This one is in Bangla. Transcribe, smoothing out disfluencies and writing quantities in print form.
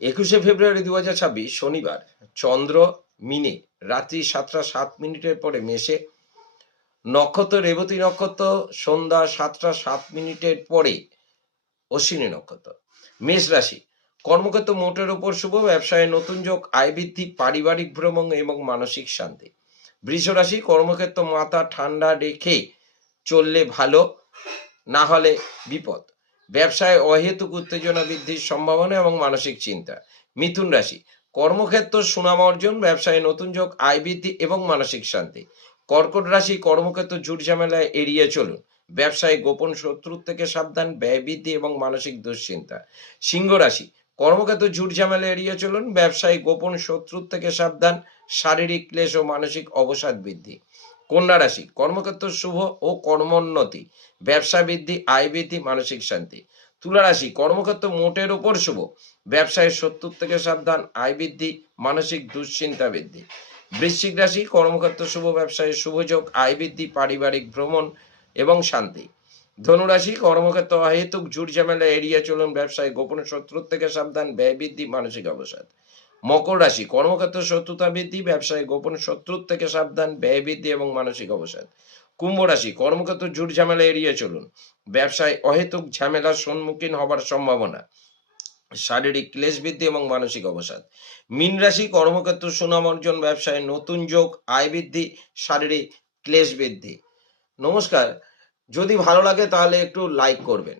21 ফেব্রুয়ারি 2026 শনিবার, চন্দ্র মিনে রাত্রি 7টা 7 মিনিটের পরে মেষে, নক্ষত্র রেবতী নক্ষত্র সন্ধ্যা 7টা 7 মিনিটের পরে অশ্বিনী নক্ষত্র। মেষ রাশি, কর্মক্ষেত্র মোটের ওপর শুভ, ব্যবসায় নতুন যোগ, আয় বৃদ্ধি, পারিবারিক ভ্রমণ এবং মানসিক শান্তি। বৃষ রাশি, কর্মক্ষেত্র মাথা ঠান্ডা রেখে চললে ভালো, না হলে বিপদ। ব্যবসায় অহেতুক উত্তেজনা বৃদ্ধির সম্ভাবনা এবং মানসিক চিন্তা। মিথুন রাশি, কর্মক্ষেত্র সুনাম অর্জন, ব্যবসায় নতুন যোগ, আয় বৃদ্ধি এবং মানসিক শান্তি। কর্কট রাশি, কর্মক্ষেত্র ঝুট ঝামেলা এড়িয়ে চলুন, ব্যবসায় গোপন শত্রুর থেকে সাবধান, ব্যয় বৃদ্ধি এবং মানসিক দুশ্চিন্তা। সিংহ রাশি, কর্মক্ষেত্র ঝুট ঝামেলা এড়িয়ে চলুন, ব্যবসায় গোপন শত্রুর থেকে সাবধান, শারীরিক ক্লেশ ও মানসিক অবসাদ বৃদ্ধি। কন্যা রাশি, কর্মক্ষেত্র শুভ ও কর্মোন্নতি, ব্যবসা বৃদ্ধি, আয় বৃদ্ধি, মানসিক শান্তি। তুলা রাশি, কর্মক্ষেত্র মোটের ওপর শুভ, ব্যবসায় শত্রুর থেকে সাবধান, আয় বৃদ্ধি, মানসিক দুশ্চিন্তা বৃদ্ধি। বৃশ্চিক রাশি, কর্মক্ষেত্র শুভ, ব্যবসায় শুভযোগ, আয় বৃদ্ধি, পারিবারিক ভ্রমণ এবং শান্তি। ধনুরাশি, কর্মক্ষেত্র অহেতুক ঝুট ঝামেলা এড়িয়ে চলুন, ব্যবসায় গোপন শত্রুর থেকে সাবধান, ব্যয় বৃদ্ধি, মানসিক অবসাদ। মকর রাশি, কর্মক্ষেত্র শত্রুতা বৃদ্ধি, ব্যবসায় গোপন শত্রুর থেকে সাবধান, ব্যয় বৃদ্ধি এবং মানসিক অবসাদ। কুম্ভ রাশি, কর্মক্ষেত্র ঝুট ঝামেলা এড়িয়ে চলুন, ব্যবসায় অহেতুক ঝামেলার সম্মুখীন হবার সম্ভাবনা, শারীরিক ক্লেশ বৃদ্ধি এবং মানসিক অবসাদ। মীন রাশি, কর্মক্ষেত্র সুনাম অর্জন, ব্যবসায় নতুন যোগ, আয় বৃদ্ধি, শারীরিক ক্লেশ বৃদ্ধি। নমস্কার, যদি ভালো লাগে তাহলে একটু লাইক করবেন।